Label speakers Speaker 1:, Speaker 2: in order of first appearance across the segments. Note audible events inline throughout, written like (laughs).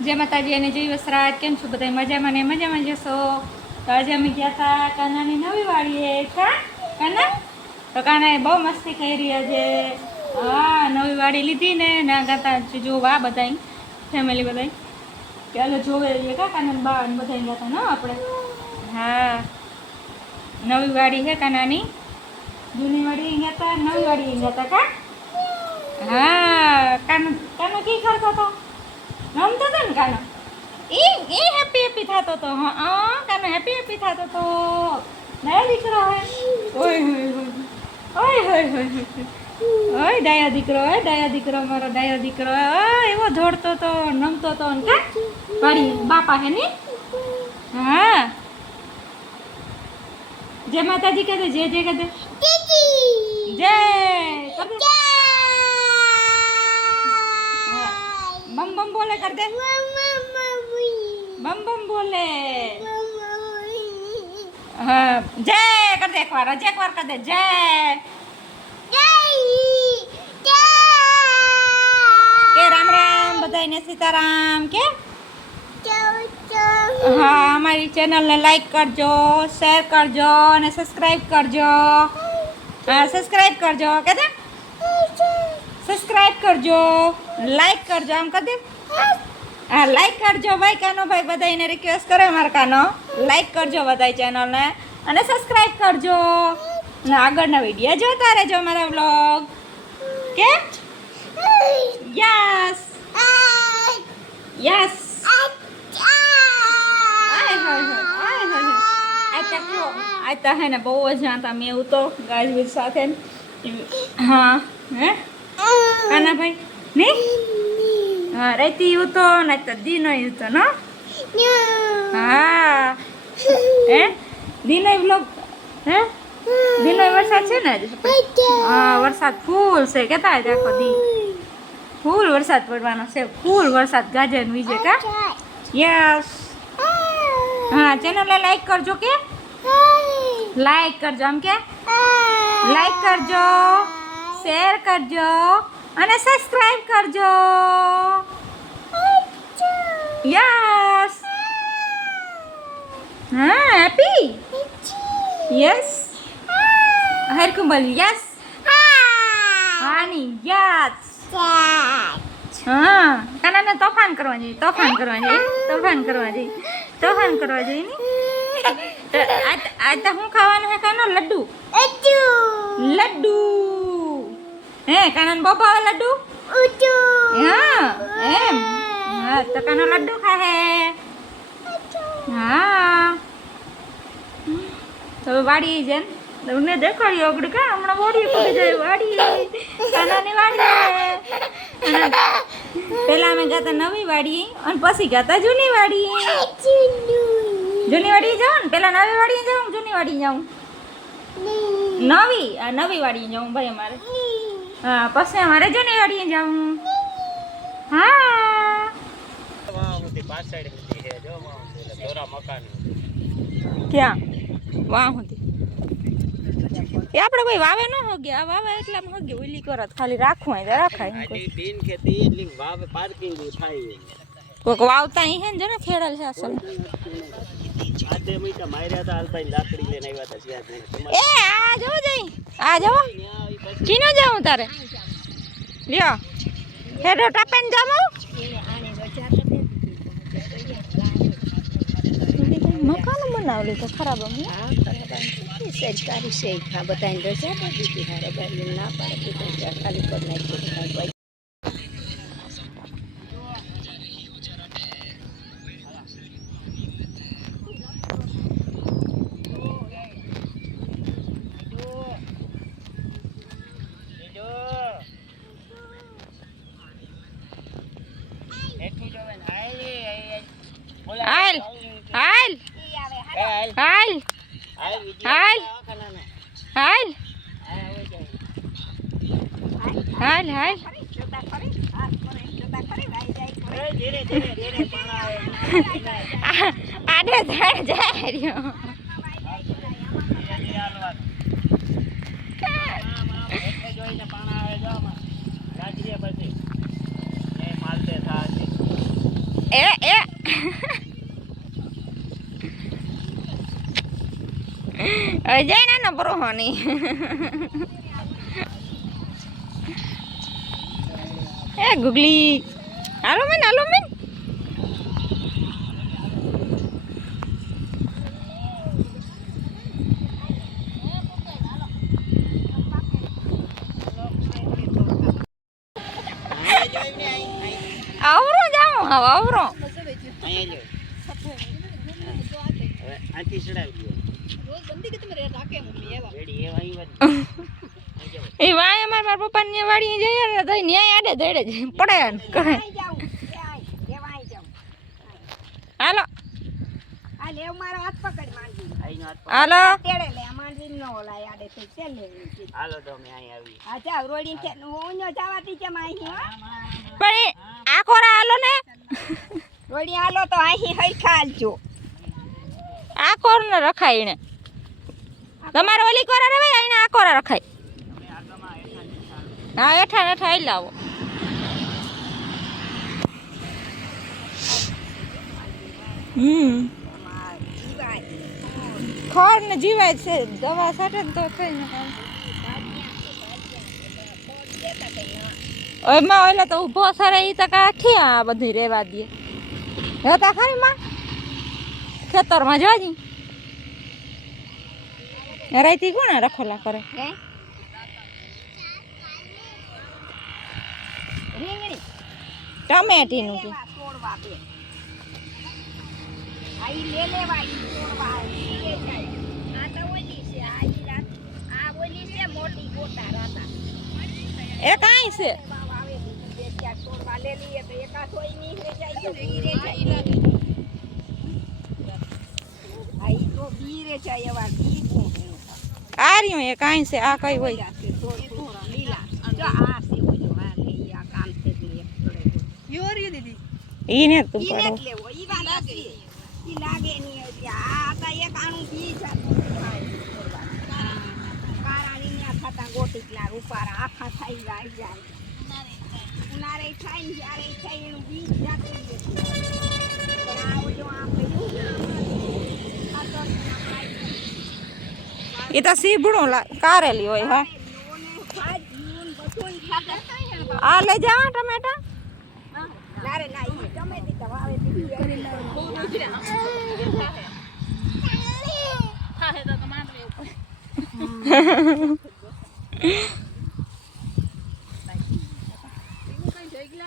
Speaker 1: જય માતાજી અને જય વસરાજ. કેમ છો બધા મજામાં ને મજામાં જશો તો આજે અમે ગયા હતા કાનાની નવી વાડીએ. કા? કાના? તો કાનાએ બહુ મસ્તી કરી આજે. હા, નવી વાડી લીધી ને, ના ગાતા જોવા બધા ફેમિલી બધા હાલો જોવે એ કા કાના બા બધા ન ને આપણે? હા. નવી વાડી છે કાનાની. જૂની વાડી ગયા હતા, નવી વાડી ગયા હતા, કા? હા. કાનો કાનો કી કરતો હતો? રમતો હતો ને કાનો. એ એ હેપી હેપી થતો હતો હા. કાનો હેપી હેપી થતો હતો નયા દીકરો હે. ઓય હોય હોય ઓય. હોય હોય ઓય ડાયો દીકરો ઓય ડાયો દીકરો મારો ડાયો દીકરો ઓય. એવો દોડતો તો નમતો તો ને કા? મારી બાપા હે ને? હા. જય માતાજી કહે જય જય કહે જય. જય કર દે હા. બમ બમ બોલે કર દે બમ બમ બોલે હા જય કર દે એકવાર હજી એકવાર કર દે જય કે રામ રામ બધાને સીતારામ કે હા અમારી ચેનલને લાઈક કરજો શેર કરજો અને સબસ્ક્રાઈબ કરજો હા સબસ્ક્રાઈબ કરજો કે દે સબસ્ક્રાઈબ કરજો લાઈક કરજો, આમ કરી હા લાઈક કરજો ભાઈ, કાનો ભાઈ બધાને રિક્વેસ્ટ કરે મારા કાનો. લાઈક કરજો બધાય ચેનલને અને સબસ્ક્રાઈબ કરજો. ને આગળના વીડિયો જોતા રહેજો મારા વ્લોગ કે યસ યસ આ તો હે ને બહુ જ જાણતા મેં એવું તો ગાજવીર સાથે. હા, હે? કાના ભાઈ નહીં હા રેતી એવું તો ને તો દીનો એવું તો નો? હા. હે? દીનો વ્લોગ હે? દીનો વરસાદ છે ને હા વરસાદ ફૂલ છે કેતા જ આખો દી. ફૂલ વરસાદ પડવાનો છે ફૂલ વરસાદ ગાજર વિજે કા? યસ. હા ચેનલને લાઈક કરજો કે? લાઈક કરજો આમ કે? લાઈક કરજો. શેર કરજો અને સબસ્ક્રાઇબ કરજો. યસ હા હેપી યસ હરકું બોલ યસ હાની યસ હા કાનાને તોફાન કરવા જોઈએ તોફાન કરવા જોઈએ તોફાન કરવા જોઈએ તોફાન કરવા જોઈએ ને? આજ તો શું ખાવાનું હે કાનો લડ્ડુ. લડ્ડુ. હે કાનાને બહુ ભાવે લડ્ડુ હા એમ. હા તો કાનો લડ્ડુ ખાહે? હા. તો વાડી જન તમને દેખાડી આગળ કા હમણાં વાડી પડી જાય વાડી કાનાની વાડી પેલા અમે ગાતા નવી વાડી અને પછી ગાતા જૂની વાડી જૂની. વાડી જાઉં ને? પેલા નવી વાડી જાઉં જૂની વાડી જાઉં? નવી. આ નવી વાડી જાઉં ભાઈ અમારે. પછી અમારે જૂની વાડી જાઉં હા
Speaker 2: વાહ સુધી પાછળ સુધી છે જો વાહ સુધી દોરા મકાન
Speaker 1: ક્યાં વાહ સુધી એ આપણે કોઈ વાવે ન હોગે આ વાવે એટલે આમ હોગે ઓલી કરત ખાલી રાખવું હોય તો રાખાય એમ કોઈ.
Speaker 2: આડી ડીન ખેતી એટલી વાવ પાર્કિંગ થાય
Speaker 1: કોઈક વાવતા અહીં હે ને જો ને ખેડલ છે અસલ
Speaker 2: આજે મીઠા માર્યા હતા હાલતા લાકડી લઈને આવ્યા હતા ત્યાં જઈને. તમારે
Speaker 1: એ આ જવો જઈ આ જવો કીનો જાઉં તારે? લ્યો. હેડો, ટાપેન જામો. મકાન બનાવલી તો ખરાબ અમને.
Speaker 3: સરકારી છે આ બધાને રજા દીધી હારે બાઈને ના પાડે ખાલી કરી નાખ્યું
Speaker 2: જો હેઠું જોવે ને હાય હાય બોલા
Speaker 1: હાલ હાલ
Speaker 2: હાલ.
Speaker 1: હાલ.
Speaker 2: હાલ
Speaker 1: હાલ. હાલ.
Speaker 2: એ
Speaker 1: આડે જાય જાય રહ્યો
Speaker 2: એ ધીરે હાલવાનું આમ, આમ, હેઠે જોઈને પાણા આવે જો આમાં. ગાજરીએ પછી એ માલતે થાય છે.
Speaker 1: એ એ હવે જાય ને એનો બરોહની એ ગુગલી. હાલો મેન હાલો મેન આવરો જાઉં હવે આવરો
Speaker 2: અહીંયા જો રેડી એ
Speaker 1: વાય અમાર મારા પપ્પા ને વાડી જઈએ ને તો ન્યાય આડે ધડે જ પડે ને કહે હાલો.
Speaker 3: આ
Speaker 1: હાલો.
Speaker 3: તેડે લે આ માંડી ન ઓલાય આડે થઈ લેવી
Speaker 2: હાલો તો અહીંયા આવી
Speaker 3: આ જાવ રોડી છે. ઓનો જવાતી છે માહી હો?
Speaker 1: પણ આ ખોરા હાલો ને.
Speaker 3: રોડી હાલો તો અહીં હરખા હાલજો.
Speaker 1: આ કોર ને રખાય એને તમારે ઓલી કોરા રવાય આઈને આ કોરા રખાય. હા એઠા નેઠા લાવો. હમ. ખોર ને જીવાય છે, દવા સાટે તો થઈ ને એમાં ઓલા તો ઊભો સરે એ તો કાઠી આ બધી રેવા દે. હતા ખરી માં? ખેતરમાં જોજી રાઈતી કોણ રખોલા કરે? ટમેટીનું કે.
Speaker 3: લેવા તોડવા બે. આ ઈ લે લેવા ઈ તોડવા ઈ લે જાય. આ તો ઓલી છે આ ઈ રાત આ ઓલી છે મોટી ગોટા રાતા.
Speaker 1: એ કાંઈ છે
Speaker 3: વાવ આવે બીજી બે ચાર તોડવા લે લઈએ તો એકા થોઈ નીકળે જાય તો બીરે જાય આ જાય
Speaker 1: રહ્યું એ કાંઈ છે આ કઈ હોય
Speaker 3: ઈ
Speaker 1: ને તું પડો
Speaker 3: ઈ. લાગે નહીં. આ તો એક આણું. કારા લીલા થતા ગોટીકલા રૂપારા આખા થઈ જાય જાય ઉનારે થાય જ્યારે થાય એનું બીજ જાતું. પણ આ ઓલો આમ પેલું આ તો
Speaker 1: એ તો સીભડું લા- કારેલી હોય હા. આ લઈ જાવ ટમેટા
Speaker 3: હા, ના ઈ ગમે તે તો વાવે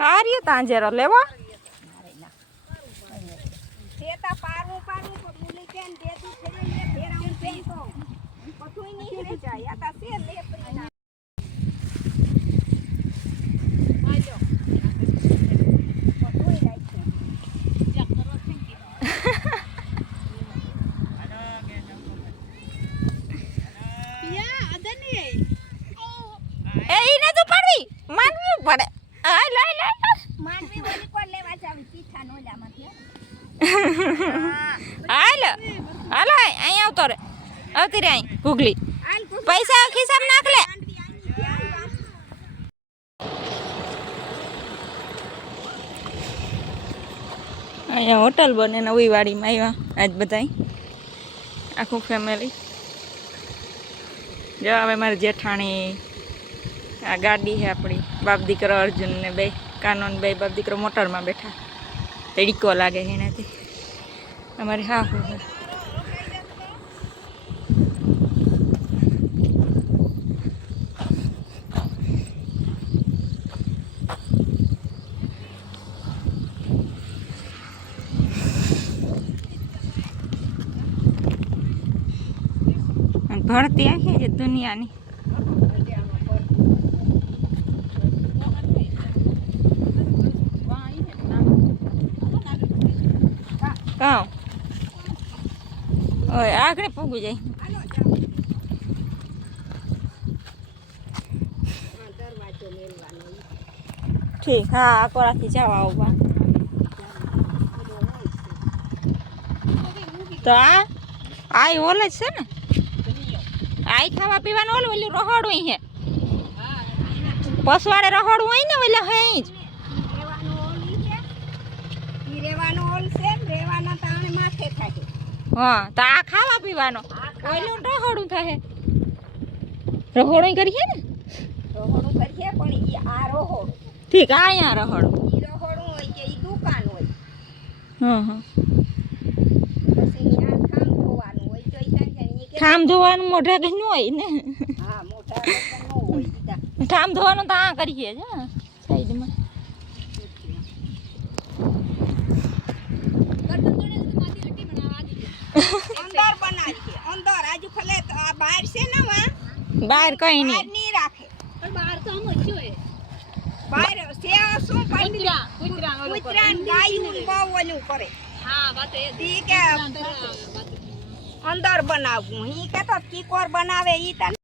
Speaker 1: આ રહ્યું તાંજેરો લેવો
Speaker 3: સેતા પારું પારું તો મુલી કેન દેતી ફેરે લે ફેરા હું પેન તો બધુંય નીકળે જાય આ સે લે પૈસા આજો બધુંય રાખે
Speaker 1: એ ઈ ને પડે આ લઈ લઈ
Speaker 3: માનવી ઓલી કોણ લેવા જાવી? પીઠા નો લામાંથી
Speaker 1: હાલ (laughs) હાલો અહીં આવતો રે. આવતી રે અહીં
Speaker 3: તું
Speaker 1: પૈસા ખિસ્સામાં નાખ લે અહીંયા હોટલ બને નવી વાડીમાં આવ્યા. આજ બધાય. આખું ફેમિલી જો હવે મારી જેઠાણી, આ ગાડી છે આપણી. બાપ દીકરો અર્જુન ને બે, કાનોન બે, બાપ દીકરો મોટરમાં બેઠા. તડીકો લાગે એનાથી. અમારી હા હું ભરતી આખી છે કાઉ ઓય આગળ પૂગું જાય.
Speaker 3: જાઓ
Speaker 1: ઠીક, હા આકોરાથી જવા આવવા તો આ આ ઈ છે ને? આ ખાવા પીવાનું ઓલું ઓલું રહોડું હે. પસવાડે રહોડું હોય ને ઓલા હે જ. હા તો આ ખાવા પીવાનો. ઓલું રહોડું થાય. રહોડું કરીએ ને?
Speaker 3: રહોડું કરીએ પણ ઈ આ રહોડું
Speaker 1: ઠીક આ અહીંયા રહોડું.
Speaker 3: ઈ રહોડું હોય કે ઈ દુકાન હોય.
Speaker 1: હા હા
Speaker 3: ઠામ ધોવાનું
Speaker 1: મોઢા કઈ ન હોય ને.
Speaker 3: હા
Speaker 1: ઠામ ધોવાનું તો આ કરીએ જ હા સાઈડમાં.
Speaker 3: અંદર બનાવીએ. અંદર આજુ ખલે તો આ બહાર છે ને માં
Speaker 1: બહાર કઈ
Speaker 3: બહાર
Speaker 1: નહીં
Speaker 3: નહીં રાખે બહાર છે આ શું પણ કૂતરાન ગાયું બહુ ઓલું કરે. ઈ કે અંદર બનાવવું ઈ કે તો કીકોર બનાવે ઈ તને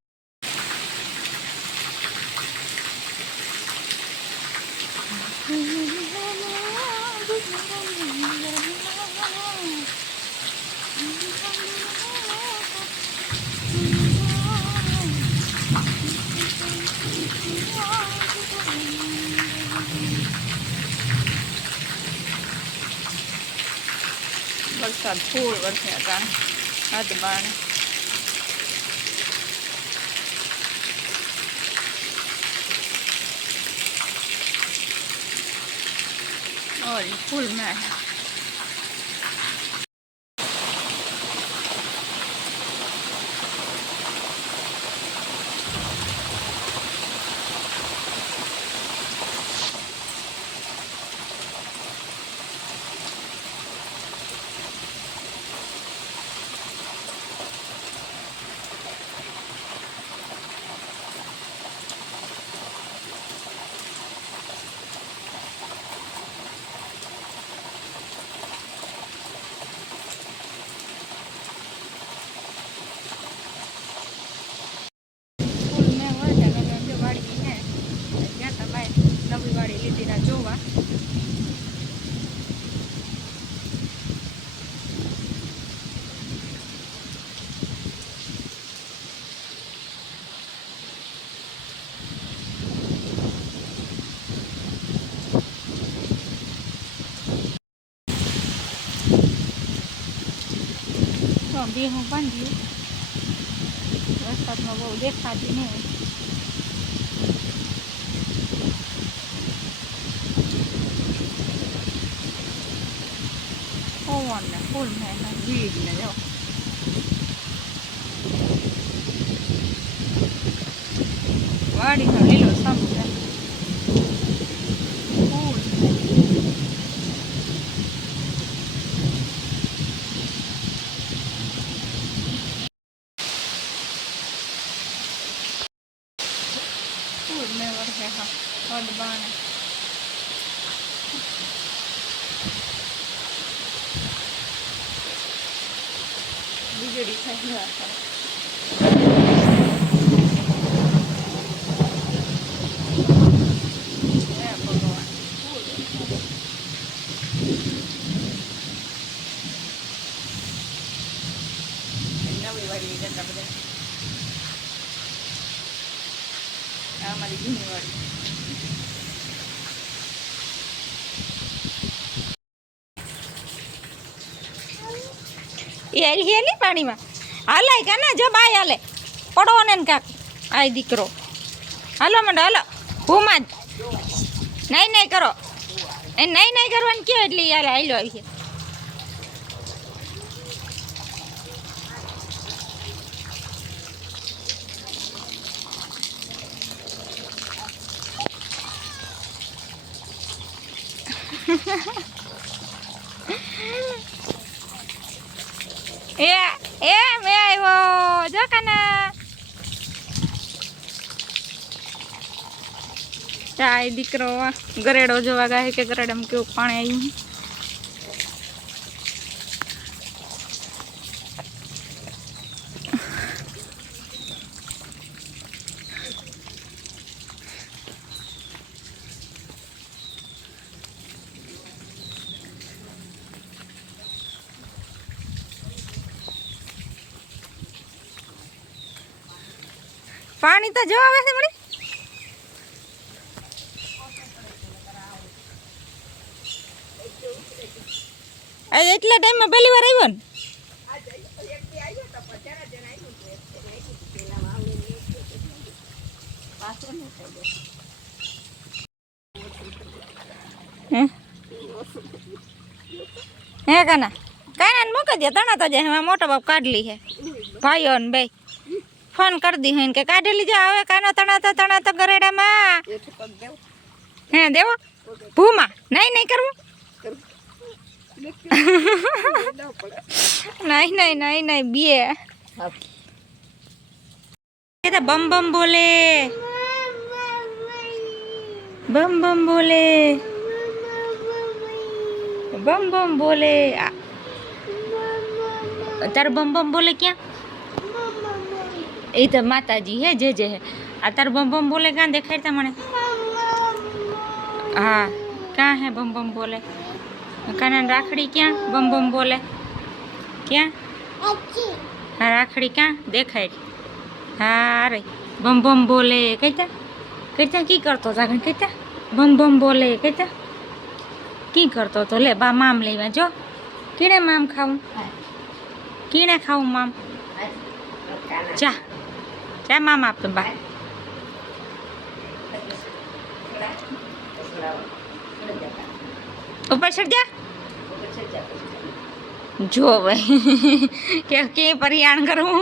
Speaker 1: વરસાદ ફૂલ વરસ્યા અટાણે હદ બાણે ઓય ફૂલ મેં ફૂલ મેં વરસે ગમે જો વાડી હે ત્યાં તો બાય નવી વાડી લીધી ના જોવા તો બી હું બાંધ્યું વરસાદમાં બહુ દેખાતી નહીં પવન ને ફૂલ ને એના ભીડ ને જો વાડીનો લીલો સમ છે ફૂલ ફૂલ ને વરસે હા વડ બાણે વીજળી થાય છે હે ભગવાન નવી વાડી જતા બધા આ અમારી જૂની વાડી એ હેલી હેલી પાણીમાં? હાલાય કે ના જો બાય હાલે. પડો ને કાક. આય દીકરો. હાલો મંડો, હાલો. હુમાં જ નહીં નહીં કરો. એ નહીં નહીં કરવાનું કયો એટલે યાર હાલો આવી છે. એ (laughs) એ, મે આવ્યો. જો કાના. ચાય દીકરો, ગરેડો જોવા ગાય કે ગરેડામાં કેવું પાણી આવ્યું तो जवाब आसे मणि ए इतले टाइम में पहली बार आइबो ने है? काना। काना मौका दिया तना तो जे हमें मोटा बाप काट ली है। भाई और भाई। ફોન કરી દી હોય ને કે કાઢી લીજો હવે કાનો તણા તો તણા તો ગરેડામાં
Speaker 3: એઠું પગ દેવું
Speaker 1: હે દેવો? ભૂમાં? નહીં નહીં કરવું?
Speaker 3: દેવું (laughs) પડે
Speaker 1: નહીં નહીં નહીં નહીં બે
Speaker 3: હા.
Speaker 1: એ તો બમ બમ બોલે. બમ બમ બોલે. બમ બમ બોલે. આ. તાર બમ બમ બોલે ક્યાં? એ તો માતાજી હે જે જે હે. આ તાર બમ બમ બોલે ક્યાં દેખાડતા મને. હા કાં હે બમ બમ બોલે? કાના રાખડી ક્યાં? બમ બમ બોલે. ક્યાં? હા રાખડી ક્યાં? દેખાય. હા રે. બમ બમ બોલે કહેતા? કહેતા કી કરતો હતા કહેતા? બમ બમ બોલે કહેતા? કી કરતો તો? લે બા મામ લેવા જો. કીણે મામ ખાવું? કીણે ખાવું મામ? ચા મામ આપે બા ઉપર ચડ જા. જો ભાઈ. કે કે પરિયાણ કરવું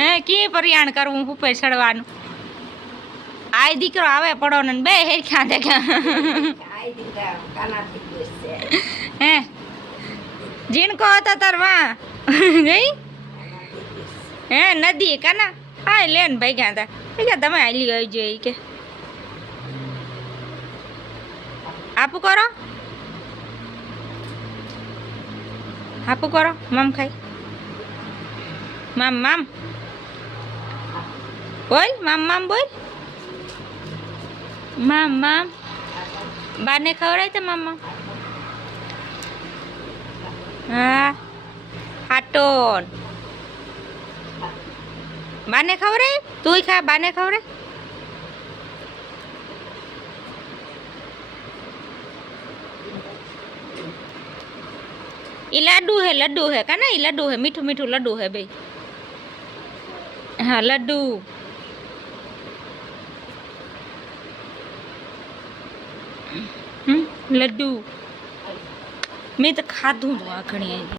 Speaker 1: હે, કે પરિયાણ કરવું ઉપર ચડવાનું આય દીકરો આવે પડો ને બે હેરખ્યા દેખા.
Speaker 3: આઈ દીકરા કાનાથી બેસશે
Speaker 1: હે જીણકો હતો તાર વા ગઈ હે, નદી કાના હા લેન ભાઈ ગયા હતા એ કે તમે હાલી આવી જોઈએ કે. આપુ કરો. આપું કરો, મમ ખાઈ. મામ મામ. બોલ, મામ મામ બોલ. મામ મામ. બાને ખવડાય તો મામા. હા. હાટોન. બાને ખવડાય તુંય ખા બાને ખવડાય ઈ લાડુ હે લડ્ડુ હે કાના ઈ લડ્ડુ હે મીઠું મીઠું લડ્ડુ હે બે હા લડ્ડુ હમ લડ્ડુ મેં તો ખાધું આ ઘણી